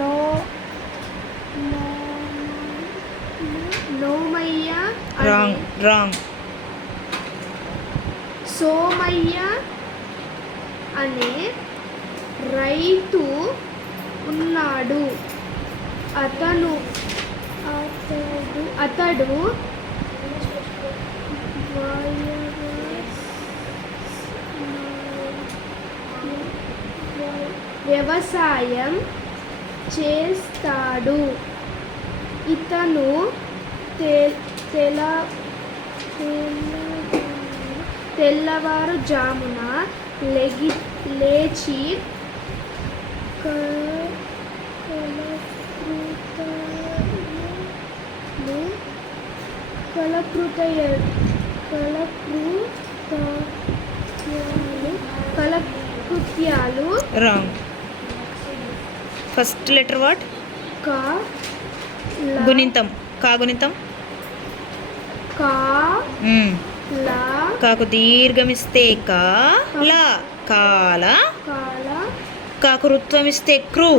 No నోమయ్య wrong wrong. Somayya అనే రైతు ఉన్నాడు. అతడు వ్యవసాయం చేస్తాడు. ఇతను తెల్లవారుజామున లేచి కలకృత్యాలు రాంగ్. First letter what? కా గుణింతం. కా గుణింతం. కా లా కాకు దీర్ఘమిస్తే కా లా కాల. కాల కాకు రుత్వం ఇస్తే క్రూ.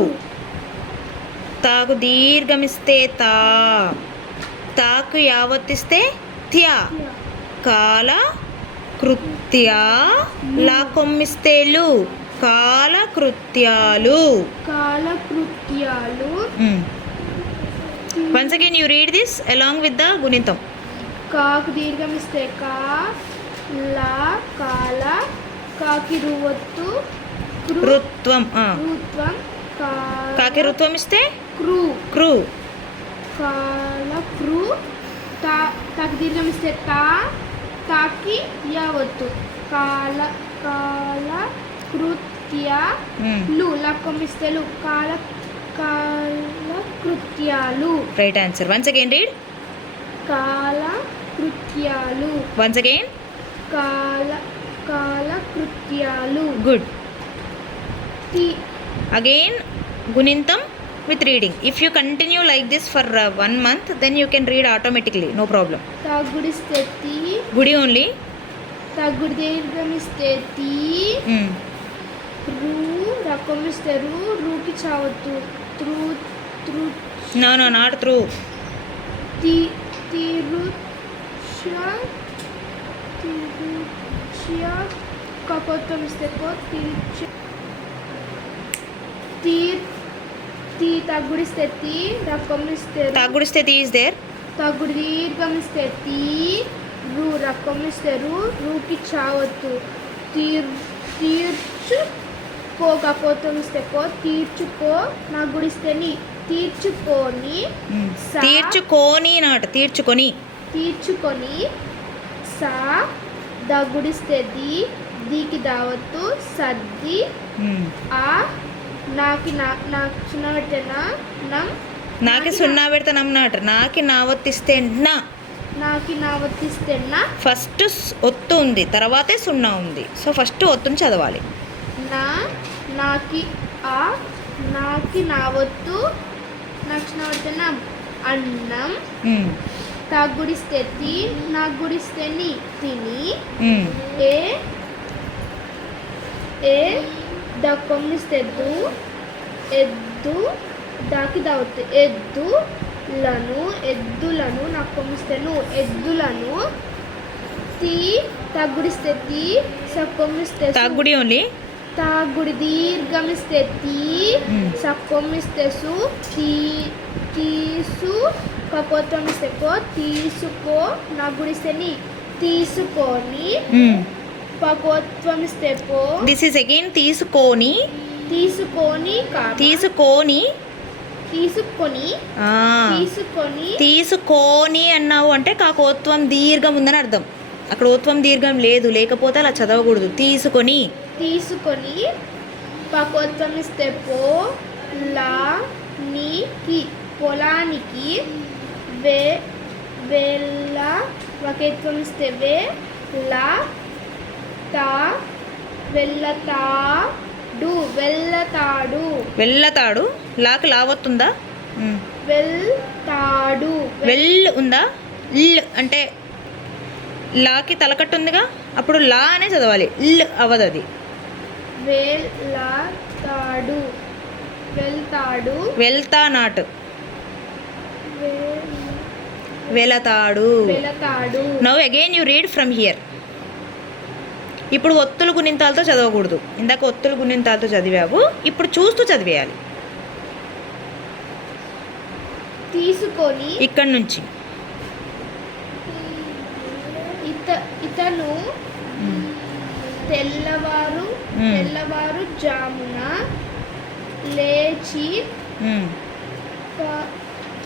తాకు దీర్ఘమిస్తే తా. తాకు యావత్తిస్తే త్యా. కాల కృత్య. లా కొమ్మిస్తే లు. కాలకృత్యాలు. కాలకృత్యాలు. Once again you read this along with the gunitam. కాకు దీర్ఘమిస్తే కా లా కాల. కాకి రువత్తు రుత్వం. రుత్వం. కాకి రుత్వం ఇస్తే క్రూ. క్రూ. కాల క్రూ. తాకి దీర్ఘమిస్తే తా. తాకి యావత్తు. కాల కాల కృత్యాలు. లక్కమిస్తే లు. కాలకృత్యాలు. Right answer. Once again read. కాలకృత్యాలు. Once again. కాలకృత్యాలు. Good. Again gunintam with reading. If you continue like this for 1 month, then you can read automatically, no problem. తాగుడిస్తే తీ. Gudi only. తాగుడి దీర్ఘమిస్తే తీ. రూ రకమిస్తే రూ. రూకి చావత్తు. Through through. No, not through. తిరుచ్య కకోత్తమిస్తే కో. తిరుచ్య. తగ్గుడిస్తే తీ. రకమిస్తే Tagudiste tee is there. తగ్గుడి దీర్ఘమిస్తే తీ. రూ రకమిస్తే రూ. రూకి చావత్తు. తీర్చు కో. కకోత్తమిస్తే కో. తీర్చుకో. నాకు గుడిస్తే నీ. తీర్చుకొని. తీర్చుకోని నాట. తీర్చుకొని. తీర్చుకొని. సా దగ్గుడిస్తే ది. దీకి దావత్తు. సద్ది. ఆ నాకి నాకు సున్నా పెడితే నం. నాకి సున్నా పెడితే నమ్నాట. నాకి నావత్తిస్తే నా. నాకి నావత్తిస్తే నా. ఫస్ట్ ఒత్తు ఉంది, తర్వాతే సున్నా ఉంది. సో ఫస్ట్ ఒత్తుని చదవాలి. నా నాకి ఆ. నాకి నావత్తు. నాకు సున్నా పెడితే నా. అన్నం. తాగుడిస్తే తి. నాకు గుడిస్తే ని. తిని. ఏ దక్కొమ్మిస్తే దు. ఎద్దు. దాకి దావత్తు. ఎద్దులను నాకు కొమ్మిస్తే ను. ఎద్దులను. తీ తగ్గుడిస్తే తీ. సక్కొమ్మిస్తే తాగుడి ఓన్లీ. తాగుడి దీర్ఘమిస్తే తీ. సక్కొమ్మిస్తే సు. తీసు కకోత్తమిస్తే కో. తీసుకో. నాకు గుడిస్తే ని. తీసుకొని. పకోత్వమిస్తే పో. దిస్ ఈస్ అగైన్ తీసుకొని. తీసుకొని. తీసుకొని. తీసుకొని. తీసుకొని అన్నావు అంటే కాకోత్వం దీర్ఘం ఉందని అర్థం. అక్కడ ఓత్వం దీర్ఘం లేదు, లేకపోతే అలా చదవకూడదు. తీసుకొని. పకోత్వమిస్తే పో. కి పొలానికి. వెళ్ళ వకేత్వమిస్తే వే. వెళ్ళతాడు. లాకి లావత్తుందా? వెళ్తాడు. వెల్ ఉందా? ల్ అంటే లాకి తలకట్టు ఉందిగా, అప్పుడు లా అనే చదవాలి. ల్ అవ్వదు అది. వెళ్తాడు. వెళ్తాడు వెళ్తా నాట్ వెళతాడు. వెళతాడు. Now again you read from here. ఇప్పుడు ఒత్తులు గుణింతాలతో చదవకూడదు. ఇందాక ఒత్తులు గుణింతాలతో చదివావు, ఇప్పుడు చూస్తూ చదివేయాలి. తీసుకొని ఇక్కడి నుంచి ఇతను తెల్లవారు జామున లేచి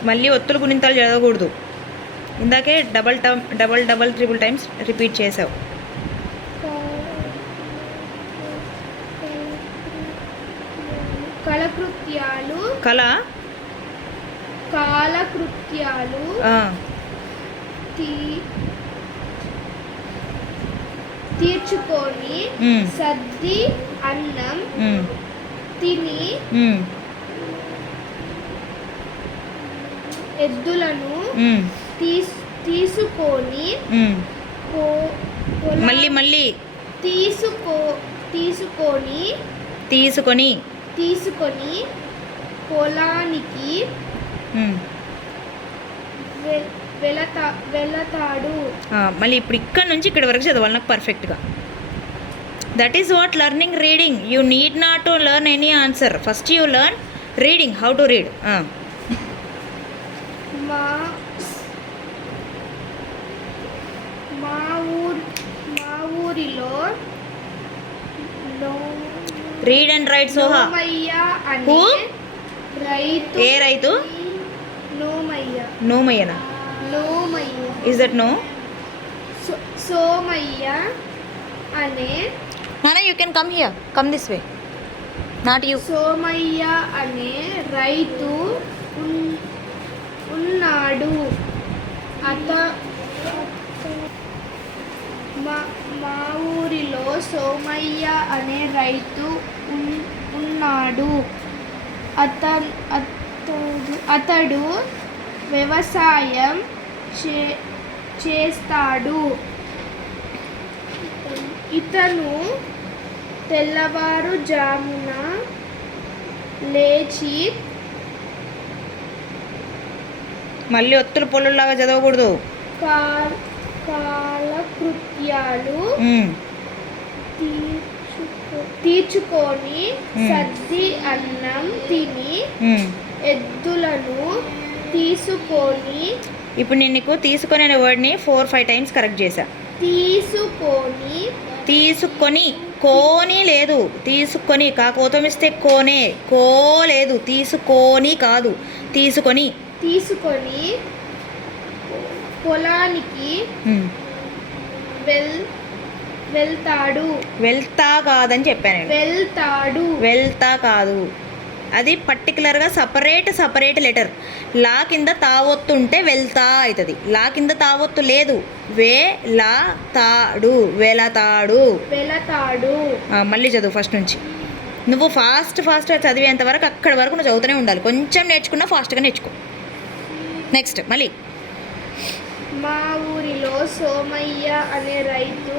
మళ్ళీ ఒత్తులు గుణింతాలు చదవకూడదు. ఇందాకే డబల్ ట్రిపుల్ టైమ్స్ రిపీట్ చేసావు. కాలకృత్యాలు తీర్చుకొని సద్ది అన్నం తిని ఎద్దులను తీసుకొని మళ్ళీ తీసుకొని పొలానికి వెళతాడు. మళ్ళీ ఇప్పుడు ఇక్కడ నుంచి ఇక్కడ వరకు చదవాలి నాకు పర్ఫెక్ట్గా. That is what learning reading. You need not to learn any answer. First you learn reading, how to read. మా ఊరిలో రీడ్ అండ్ రైట్ సోహా. హూ? ఏ రైతు? నోమయ్యనా? Is that no? సోమయ్య అనే నానా you can come here, come this way, not you. Somayya అనే రైతు ఉన్నాడు. మా ఊరిలో సోమయ్య అనే రైతు ఉన్నాడు. అతడు వ్యవసాయం చేస్తాడు. ఇతను తెల్లవారుజామున లేచి మళ్ళీ ఒత్తులు పొల్లులాగా చదవకూడదు. కాలకృత్యాలు తీర్చుకొని సద్ది అన్నం తిని ఎద్దులను తీసుకొని. ఇప్పుడు నేను నీకు తీసుకొని అనే వర్డ్ని 4-5 టైమ్స్ కరెక్ట్ చేశా. తీసుకొని కోని లేదు, తీసుకొని కాకోతో మిస్తే కోనే, కో లేదు, తీసుకోని కాదు, తీసుకొని పొలానికి వెళ్తాడు. వెళ్తా కాదని చెప్పాను. వెళ్తా కాదు, అది పర్టికులర్గా సపరేట్ లెటర్. లా కింద తావొత్తు ఉంటే వెళ్తా అవుతుంది. లా కింద తావొత్తు లేదు. వెళతాడు. మళ్ళీ చదువు ఫస్ట్ నుంచి. నువ్వు ఫాస్ట్గా చదివేంత వరకు అక్కడి వరకు నువ్వు చదువుతూనే ఉండాలి. కొంచెం నేర్చుకున్నా ఫాస్ట్గా నేర్చుకో. నెక్స్ట్ మళ్ళీ. మా ఊరిలో సోమయ్య అనే రైతు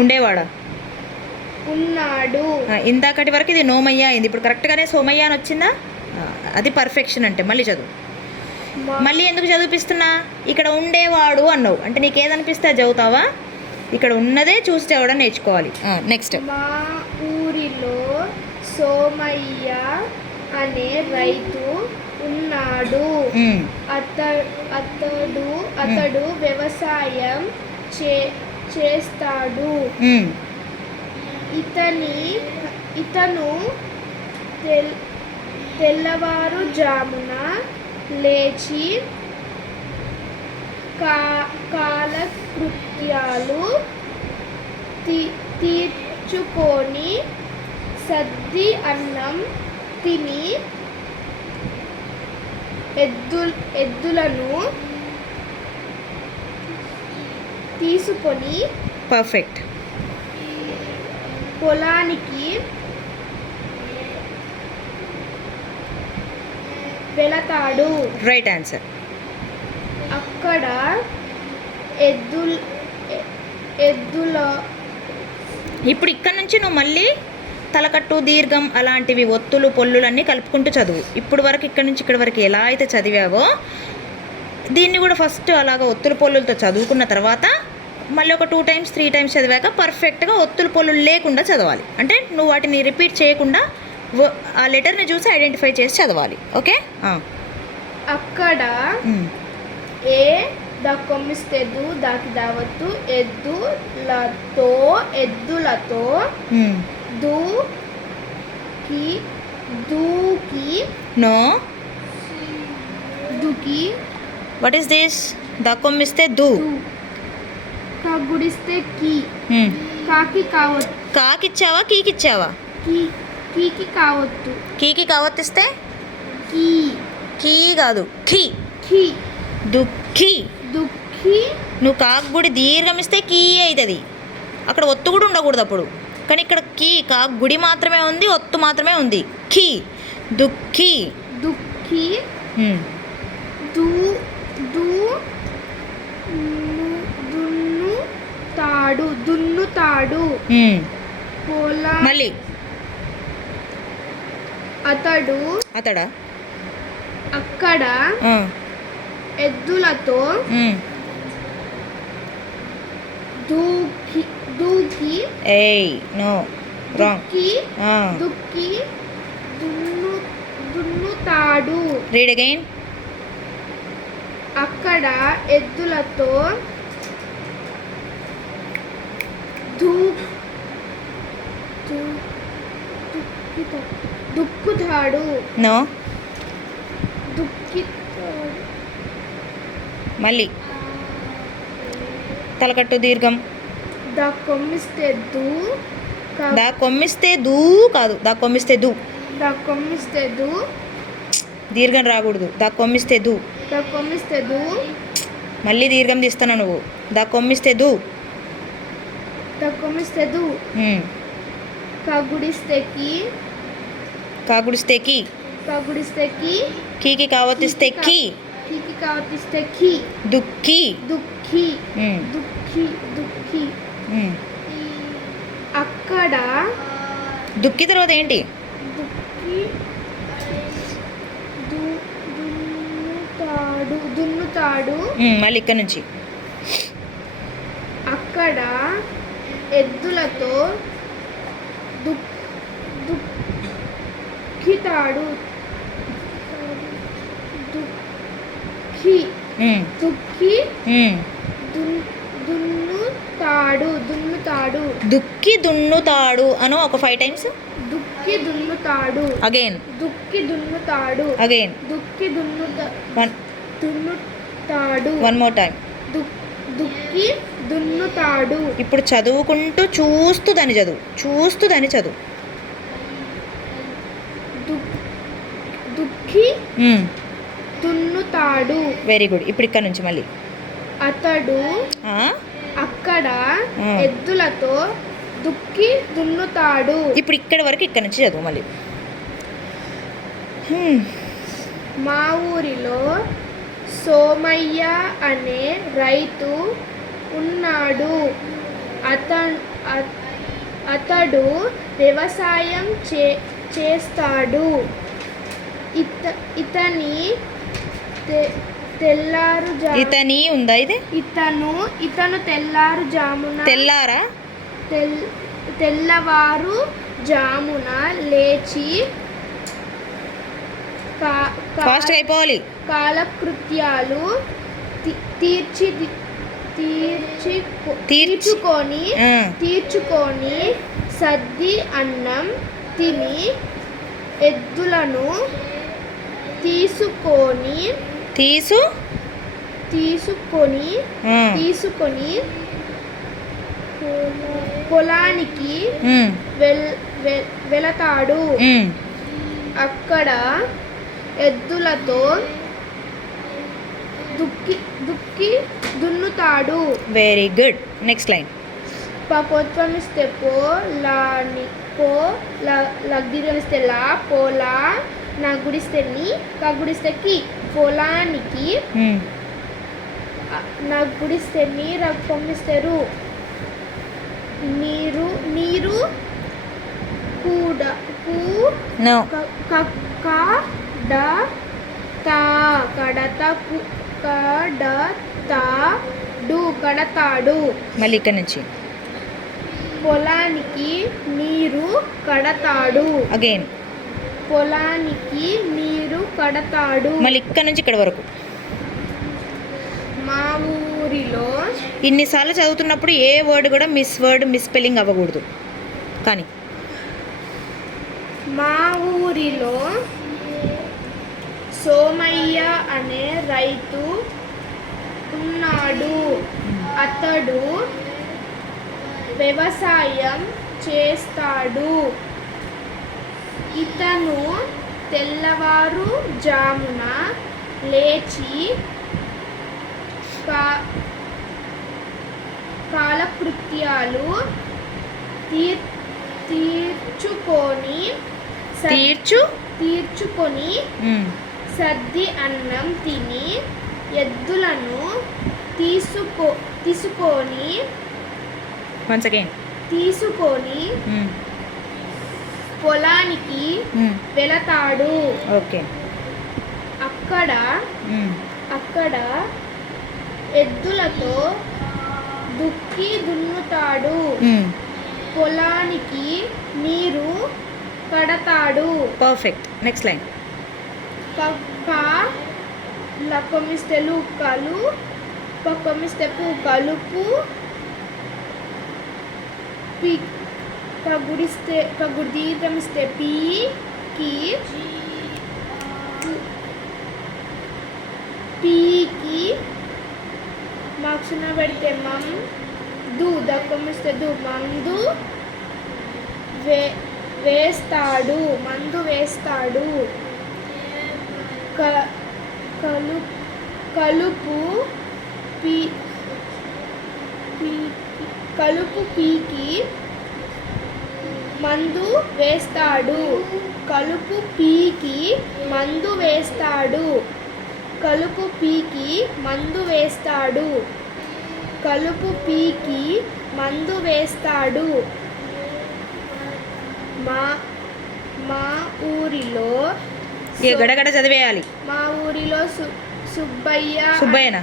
ఉండేవాడా? ఉన్నాడు. ఇందాకటి వరకు ఇది నోమయ్య అయింది, ఇప్పుడు కరెక్ట్గానే సోమయ్య అని వచ్చిందా? అది పర్ఫెక్షన్ అంటే. మళ్ళీ చదువు. మళ్ళీ ఎందుకు చదివిపిస్తున్నా? ఇక్కడ ఉండేవాడు అన్నావు అంటే నీకు ఏదనిపిస్తే చదువుతావా? ఇక్కడ ఉన్నదే చూసి చదవడం నేర్చుకోవాలి. నెక్స్ట్. మా ఊరిలో సోమయ్య అనే రైతు ఉన్నాడు. అతడు వ్యవసాయం చేస్తాడు. ఇతను తెల్లవారుజామున లేచి కాలకృత్యాలు తీర్చుకొని సద్ది అన్నం తిని ఎద్దులను తీసుకొని పర్ఫెక్ట్ పొలానికి వెళతాడు. Right answer. అక్కడ ఎద్దుల ఇప్పుడు ఇక్కడ నుంచి నువ్వు మళ్ళీ తలకట్టు దీర్ఘం అలాంటివి ఒత్తులు పొల్లులన్నీ కలుపుకుంటూ చదువు. ఇప్పుడు వరకు ఇక్కడి నుంచి ఇక్కడి వరకు ఎలా అయితే చదివావో దీన్ని కూడా ఫస్ట్ అలాగా ఒత్తులు పొల్లులతో చదువుకున్న తర్వాత మళ్ళీ ఒక 2 times 3 times చదివాక పర్ఫెక్ట్గా ఒత్తులు పొల్లులు లేకుండా చదవాలి. అంటే నువ్వు వాటిని రిపీట్ చేయకుండా ఆ లెటర్ని చూసి ఐడెంటిఫై చేసి చదవాలి. ఓకే. అక్కడ ఏ దక్కొమ్మిస్తే దు దాకి దావత్తు ఎద్దులతో దూకి నో దుకి వాట్ ఈస్ దిస్? దక్కొమ్మిస్తే దు, గుడిస్తే కీ, కాకి కావత్తు. కాకిచ్చావా కీకిచ్చావా? కీకి కావత్తు. కీకి కావత్తిస్తే కీ, కీ కాదు ఖీ. కీ దుఃఖి. దుఃఖి. నువ్వు కాకుగుడి దీర్ఘం ఇస్తే కీ అవుతుంది. అక్కడ ఒత్తు కూడా ఉండకూడదు అప్పుడు. కానీ ఇక్కడ కీ కాకుగుడి మాత్రమే ఉంది, ఒత్తు మాత్రమే ఉంది. ఖీ దుఃఖి. దుఃఖి. దున్నుతాడు. మళ్ళీ అతడా అక్కడ ఎద్దులతో దూకి ఏయ్ నో రాంగ్. దుక్కి దున్నుతాడు. Read again. అక్కడ ఎద్దులతో దుక్కుతాడు. నో. దుక్కితాడు. మళ్ళీ తలకట్టు దీర్ఘం. దక్కొమ్మిస్తే దు. కొమ్మిస్తే దూ కాదు, కొమ్మిస్తే దు. దక్కొమ్మిస్తే దు. దీర్ఘం రాకూడదు. కొమ్మిస్తే దు. దక్కొమ్మిస్తే దు. మళ్ళీ దీర్ఘం తీస్తాను నువ్వు. కొమ్మిస్తే దు. దక్కొమ్మిస్తే దు. కాగుడిస్తే కీ. కాగుడిస్తే కీ. కాగుడిస్తే కీ. కీకి కావతిస్తే కీ. కీకి కావతిస్తే కీ. దుఃఖి. దుఃఖి. దుఃఖి. అక్కడ దుఃఖి తర్వాత ఏంటి? దున్నుతాడు. మళ్ళీ ఇక్కడ నుంచి. అక్కడ ఎద్దులతో దుక్కితాడు. దుక్కి దుక్కి దున్నుతాడు అను ఒక 5 times. దుక్కి దున్నుతాడు. అగైన్. దుక్కి దున్నుతాడు. అగైన్. దుక్కి దున్నుతాడు. One more time. దుక్కి దున్నుతాడు. ఇప్పుడు చదువుకుంటూ చూస్తూ దాన్ని చదువు. దుక్కి దున్నుతాడు. Very good. ఇప్పుడు ఇక్కడ నుంచి మళ్ళీ. అతడు అక్కడ ఎద్దులతో దుక్కి దున్నుతాడు. ఇప్పుడు ఇక్కడ వరకు ఇక్కడ నుంచి చదువు మళ్ళీ. మా ఊరిలో సోమయ్య అనే రైతు ఉన్నాడు. అతడు వ్యవసాయం చేస్తాడు. ఇతని ఉందా ఇది? ఇతను తెల్లారుజామున లేచి ఫాస్ట్ అయిపోవాలి. కాలకృత్యాలు తీర్చుకొని సద్ది అన్నం తిని ఎద్దులను తీసుకొని పొలానికి వెళతాడు. అక్కడ ఎద్దులతో దుక్కి దున్నుతాడు. Very good. Next line. పకోత్వమిస్తే లగ్దిరిస్తే లా పోలా నాగుడిస్తే నీ కాగుడిస్తే కి పొలానికి నాగుడిస్తే నీ రక్కొమ్మిస్తే రు నీరు కూడ కూ నో కడతాడు కడతాడు. మళ్ళీ ఇక్కడ నుంచి పొలానికి నీరు కడతాడు. అగైన్ పొలానికి నీరు కడతాడు. మళ్ళీ ఇక్కడ నుంచి ఇక్కడ వరకు. మా ఊరిలో ఇన్నిసార్లు చదువుతున్నప్పుడు ఏ వర్డ్ కూడా మిస్ స్పెల్లింగ్ అవ్వకూడదు. కానీ మా ఊరిలో సోమయ్య అనే రైతు ఉన్నాడు. అతడు వ్యవసాయం చేస్తాడు. ఇతను తెల్లవారుజామున లేచి కాలకృత్యాలు తీర్చుకొని సద్ది అన్నం తిని ఎద్దులను తీసుకొని పొలానికి వెళతాడు. ఓకే. అక్కడ ఎద్దులతో దున్నుతాడు. పొలానికి నీరు కడతాడు. పర్ఫెక్ట్. Next line. లకొమిస్తెలు కలుపు పగుడిస్తే పీకి మాక్షణ పెడితే దక్కుమిస్తే మందు వేస్తాడు. కలుపు పీకి మందు వేస్తాడు. మా ఊరిలో గడగడ చదివేయాలి. మా ఊరిలో సుబ్బయ్యనా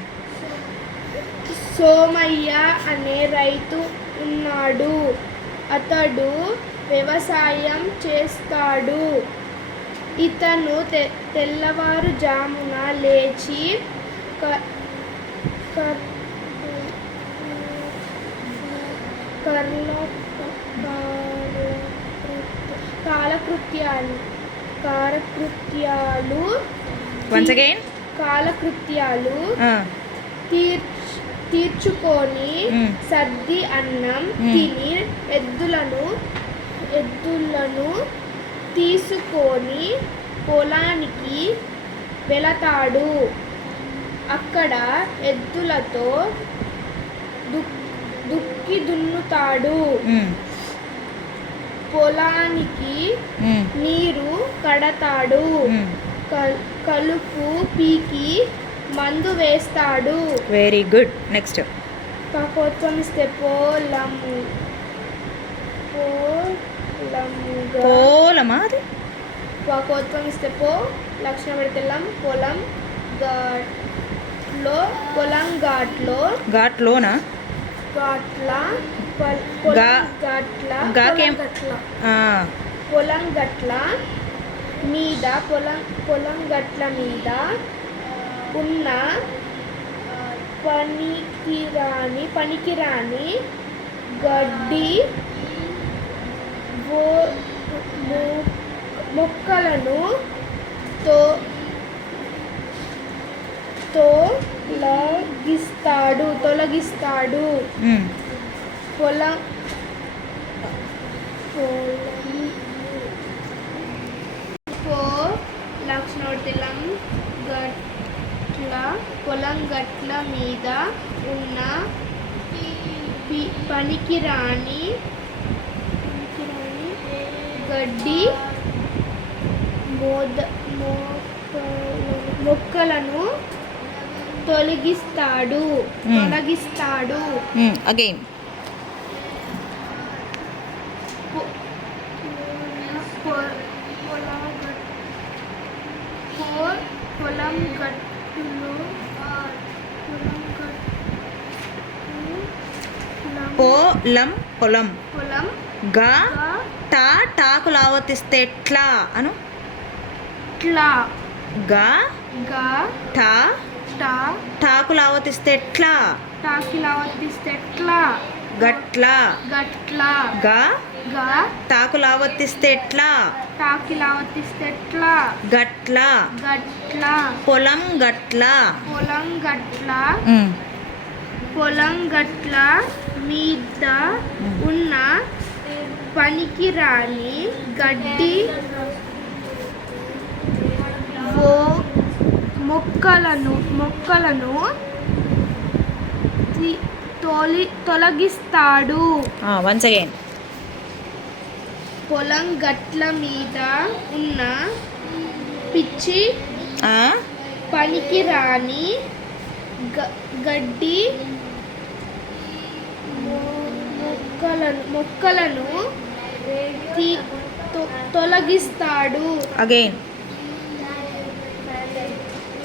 సోమయ్య అనే రైతు ఉన్నాడు. అతడు వ్యవసాయం చేస్తాడు. ఇతను తెల్లవారుజామున లేచి కాలకృత్యాలు తీర్చుకొని సద్ది అన్నం తిని ఎద్దులను తీసుకొని పొలానికి వెళతాడు. అక్కడ ఎద్దులతో దున్నుతాడు. పొలానికి నీరు కడతాడు. కలుపు పీకి మందు వేస్తాడు. Very good. నెక్స్ట్. పకోత్వమిస్తే పోలమా అది. పకోత్వమిస్తే లక్షణ పెడతెల్లం పొలం ఘాట్ల మీద ఉన్న పనికిరాని గడ్డి మొక్కలను తొలగిస్తాడు. పొలం గట్ల మీద ఉన్న పనికిరాని గడ్డి మొక్కలను తొలగిస్తాడు. అగైన్ పొలం గట్టులు పొలం పొలం పొలం గా టాకు లావతిస్తే ఎట్లా అను. ట్లా గా గా టా టా టాకు లావతిస్తే ఎట్లా. టాకి లావతిస్తే ఎట్లా. గట్లా. గట్లా గా గా టాకు లావతిస్తే ఎట్లా. టాకి లావతిస్తే ఎట్లా. గట్లా. గట్లా పొలం గట్లా. పొలం గట్ల పొలం గట్ల మీద ఉన్న పనికిరాని గడ్డి మొక్కలను తొలగిస్తాడు. Once again. పొలం గట్ల మీద ఉన్న పిచ్చి పనికిరాని గడ్డి మొక్కలను తొలగిస్తాడు. అగైన్.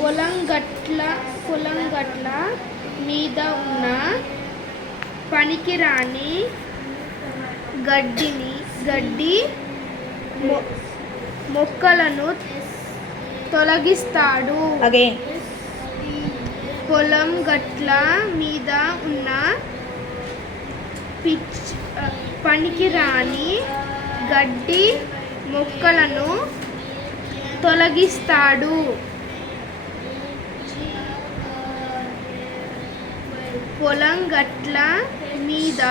పొలం గట్ల మీద ఉన్న పనికిరాని గడ్డి మొక్కలను తొలగిస్తాడు. అగైన్. పొలం గట్ల మీద ఉన్న పనికిరాని గడ్డి మొక్కలను తొలగిస్తాడు. పొలం గట్ల మీద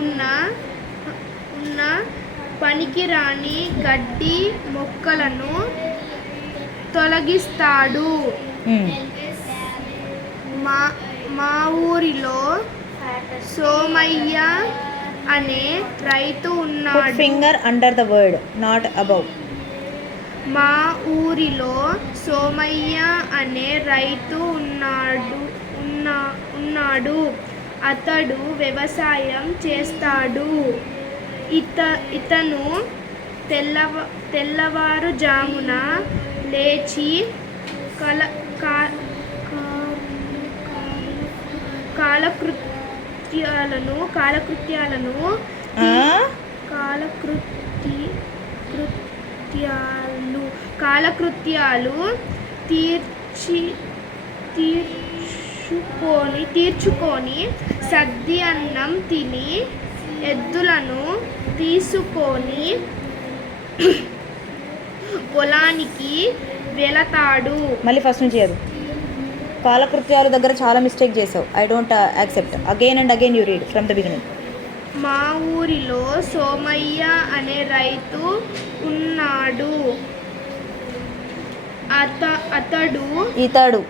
ఉన్న పనికిరాని గడ్డి మొక్కలను తొలగిస్తాడు. మా ఊరిలో సోమయ్య అనే రైతు ఉన్నాడు. Finger under the word, not above. మా ఊరిలో సోమయ్య అనే రైతు ఉన్నాడు. అతడు వ్యవసాయం చేస్తాడు. ఇతను తెల్లవారుజామున లేచి కాలకృత్యాలు తీర్చుకొని సద్ది అన్నం తిని ఎద్దులను తీసుకొని పొలానికి వెళతాడు. మళ్ళీ ఫస్ట్ నుంచి చదువు. కాలకృత్యాలు దగ్గర చాలా మిస్టేక్ చేసావు. I don't accept. Again and again you read from the beginning. మా ఊరిలో సోమయ్య అనే రైతు ఉన్నాడు. ఇతడు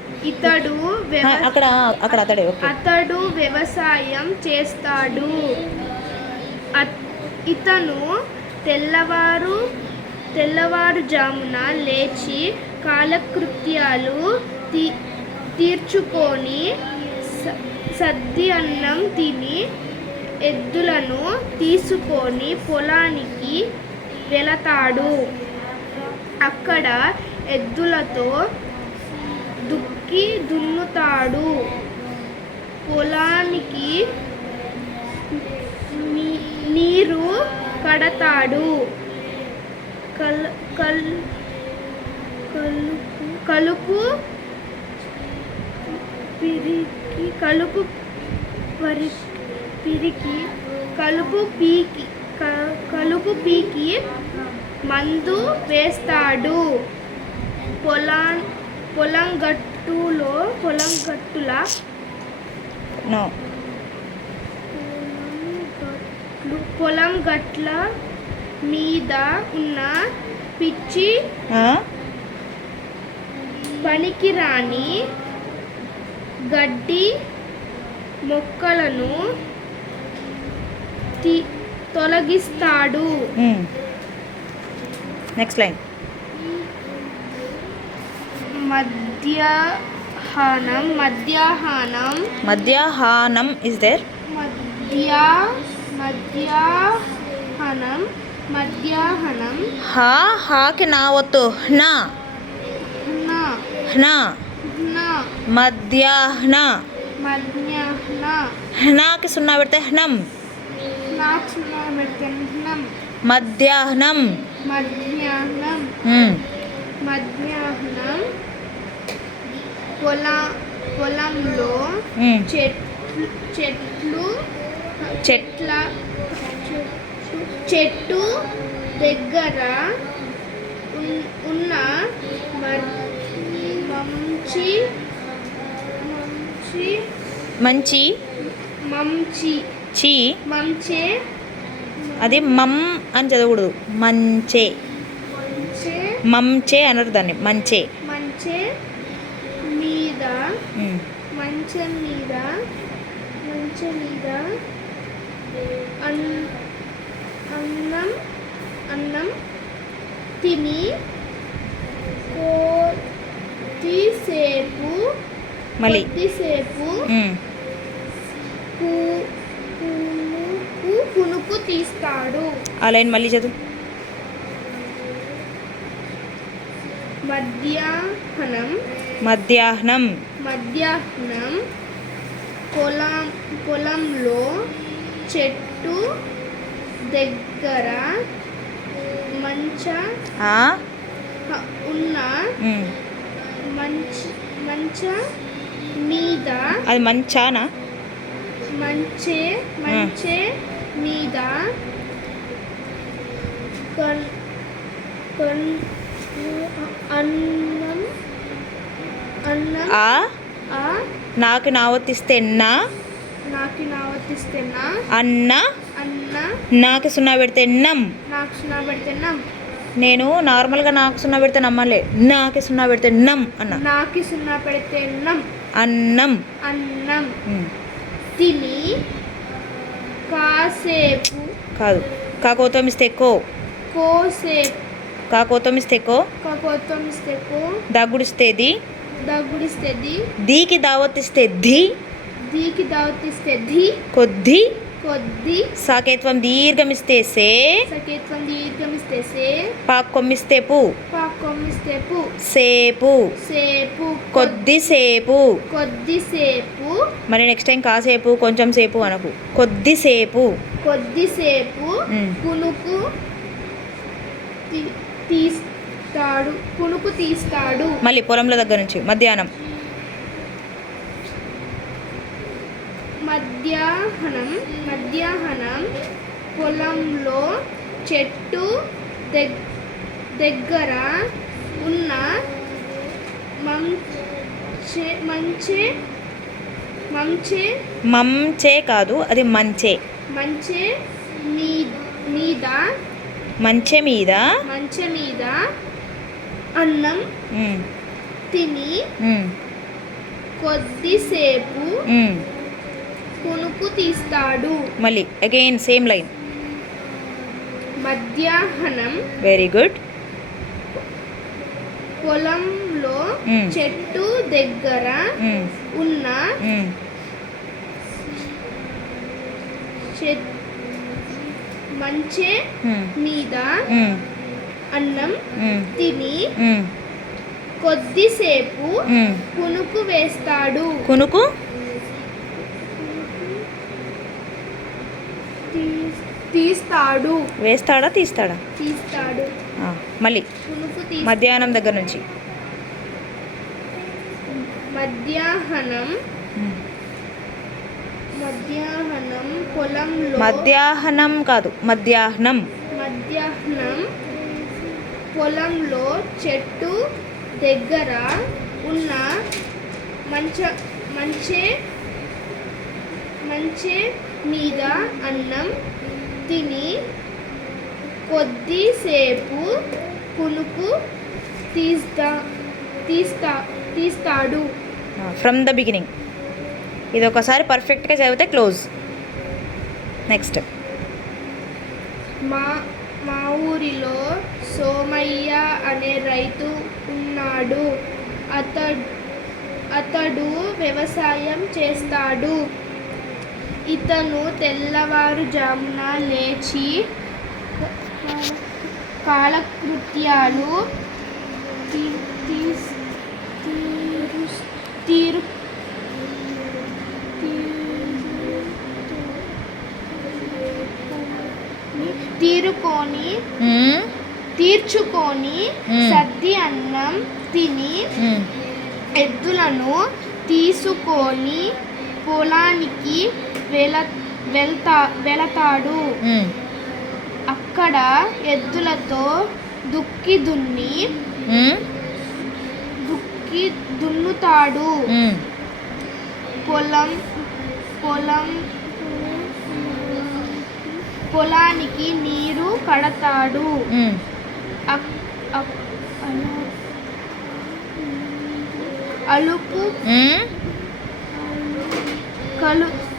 అక్కడ అతడే. అతడు వ్యవసాయం చేస్తాడు. ఇతను తెల్లవారుజామున లేచి కాలకృత్యాలు తీర్చుకొని సద్ది అన్నం తిని ఎద్దులను తీసుకొని పొలానికి వెళతాడు. అక్కడ ఎద్దులతో దున్నుతాడు. పొలానికి నీరు కడతాడు. కలుపు పీకి మందు వేస్తాడు. పొలం గట్ల మీద ఉన్న పిచ్చి పనికిరాని గడ్డి మొక్కలను తొలగిస్తాడు. Next line. మధ్యాహ్నం ఇస్ దేర్. మధ్యాహ్నం. హాకి నా ఒత్తు. హ్న న మధ్యాహ్న మధ్యాహ్న హ్నాకి సున్నా పెడితే హ్నం నాకు సున్నా పెడితే నం మధ్యాహ్నం మధ్యాహ్నం మ్మ్. మధ్యాహ్నం పొలంలో మ్మ్. చెట్లు చెట్ చెట్టు దగ్గర ఉన్న మంచి మంచి మంచి మంచి చీ మంచే అది మమ్ అని చదవకూడదు మంచే మంచే మంచే అనరు దాన్ని మంచే మంచే మీద మ్మ్. మంచం మీద అన్నం తిని మళ్ళీ కొద్దిసేపు మ్మ్. కునుకు తీస్తాడు. ఆ లైన్ మళ్ళీ చదువు. మధ్యాహ్నం మధ్యాహ్నం పొలంలో చెట్టు దగ్గర ఆ ఉన్న మ్మ్. మంచ మీద అది మంచానా మంచే మీద అన్నం ఆ ఆ నాకు నావత్తిస్తే నా నాకు నావర్తిస్తే అన్న అన్న నాకు సున్నా పెడితే నం నాకు సున్నా పెడితే నం నేను నార్మల్గా నాకు సున్నా పెడితే నమ్మలే నాకి సున్నా పెడితే నం అన్న నాకి సున్నా పెడితే నం అన్నం అన్నం మ్మ్. తిని కాసేపు కాదు కాకోతో మిస్తే కో కోసేపు కాకోతో మిస్తే కో కాకపోతే మిస్టేకు దగ్గుడిస్తేది దగ్గుడిస్తేది దీకి దావత్తిస్తే ధీ దీకి దావతిస్తే ధీ కొద్ది కొద్ది సాకేత్వం దీర్ఘమిస్తే సే సకేత్వం దీర్ఘమిస్తే సే పాక్కొమ్మిస్తే పు పాకొమ్మిస్తే పు సేపు సేపు కొద్దిసేపు కొద్దిసేపు మరి నెక్స్ట్ టైం కాసేపు కొంచెం సేపు అనకు కొద్దిసేపు కొద్దిసేపు మ్మ్. కునుకు తీస్తాడు. మళ్ళీ పొలంలో దగ్గర నుంచి మధ్యాహ్నం మధ్యాహ్నం పొలంలో చెట్టు దగ్గర ఉన్న మంచే కాదు అది మంచే మంచే మీద మంచె మీద అన్నం మ్మ్. తిని మ్మ్. కొద్దిసేపు మ్మ్. కునుకు తీస్తాడు. మళ్ళీ అగైన్ సేమ్ లైన్. మధ్యాహ్నం వెరీ గుడ్. పొలంలో చెట్టు దగ్గర ఉన్న మంచే మీద అన్నం తిని కొద్దిసేపు కునుకు వేస్తాడు. కునుకు తీస్తాడు. వేస్తాడా తీస్తాడా? తీస్తాడు. మళ్ళీ కునుకు మధ్యాహ్నం దగ్గర నుంచి మధ్యాహ్నం పొలంలో మధ్యాహ్నం కాదు మధ్యాహ్నం పొలంలో చెట్టు దగ్గర ఉన్న మంచే మీద అన్నం తిని కొద్దిసేపు కునుకు తీస్తాడు. From the beginning. ఇది ఒకసారి పర్ఫెక్ట్గా చదివితే క్లోజ్. నెక్స్ట్. మా ఊరిలో సోమయ్య అనే రైతు ఉన్నాడు. అతడు వ్యవసాయం చేస్తాడు. ఇతను తెల్లవారుజామున లేచి కాలకృత్యాలు తీరు తీరుకొని తీర్చుకొని సద్ది అన్నం తిని ఎద్దులను తీసుకొని పొలానికి వెళతాడు. అక్కడ ఎద్దులతో దుక్కి దున్నుతాడు. పొలానికి నీరు కడతాడు.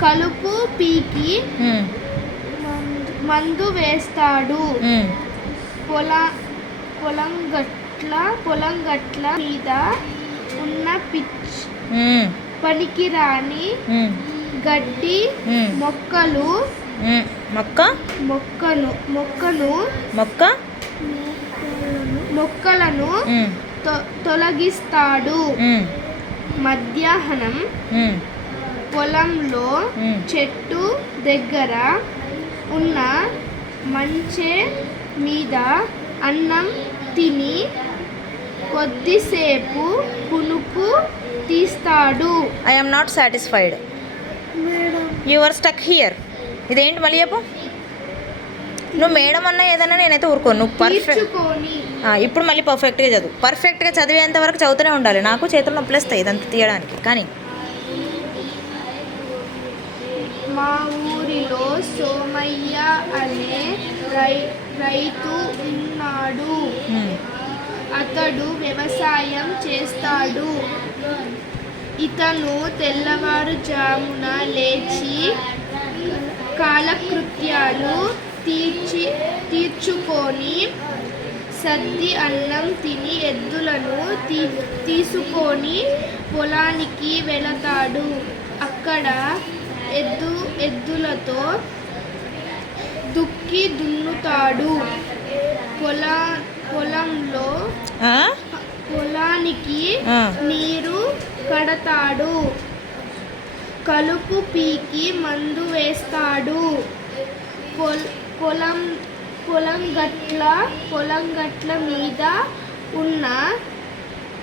కలుపు పీకి మందు వేస్తాడు. పొలం గట్ల మీద ఉన్న పనికిరాని గడ్డి మొక్కలను తొలగిస్తాడు. మధ్యాహ్నం పొలంలో చెట్టు దగ్గర ఉన్న మంచె మీద అన్నం తిని కొద్దిసేపు కునుకు తీస్తాడు. I am not satisfied. You are stuck here. ఇదేంటి మళ్ళీ చెప్పు. నువ్వు మేడం అన్నా ఏదన్నా నేనైతే ఊరుకోను. నువ్వు పర్ఫెక్ట్ ఇప్పుడు మళ్ళీ పర్ఫెక్ట్గా చదువు. పర్ఫెక్ట్గా చదివేంత వరకు చదువుతూనే ఉండాలి. నాకు చేతులు నొప్పులేస్తాయి ఇదంతా తీయడానికి. కానీ మా ఊరిలో సోమయ్య అనే రైతు ఉన్నాడు. అతడు వ్యవసాయం చేస్తాడు. ఇతను తెల్లవారుజామున లేచి కాలకృత్యాలు తీర్చుకొని సద్ది అన్నం తిని ఎద్దులను తీసుకొని పొలానికి వెళతాడు. అక్కడ ఎద్దులతో దుక్కి దున్నుతాడు. పొలానికి నీరు కడతాడు. కలుపు పీకి మందు వేస్తాడు. పొలం గట్ల మీద ఉన్న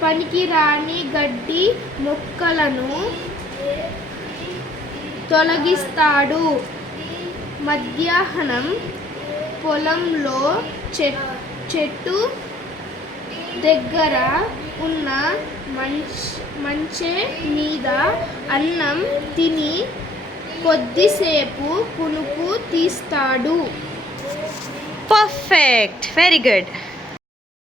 పనికిరాని గడ్డి మొక్కలను తొలగిస్తాడు. మధ్యాహ్నం పొలంలో చెట్టు దగ్గర ఉన్న మంచె మీద అన్నం తిని కొద్దిసేపు కునుకు తీస్తాడు. పర్ఫెక్ట్. Very good.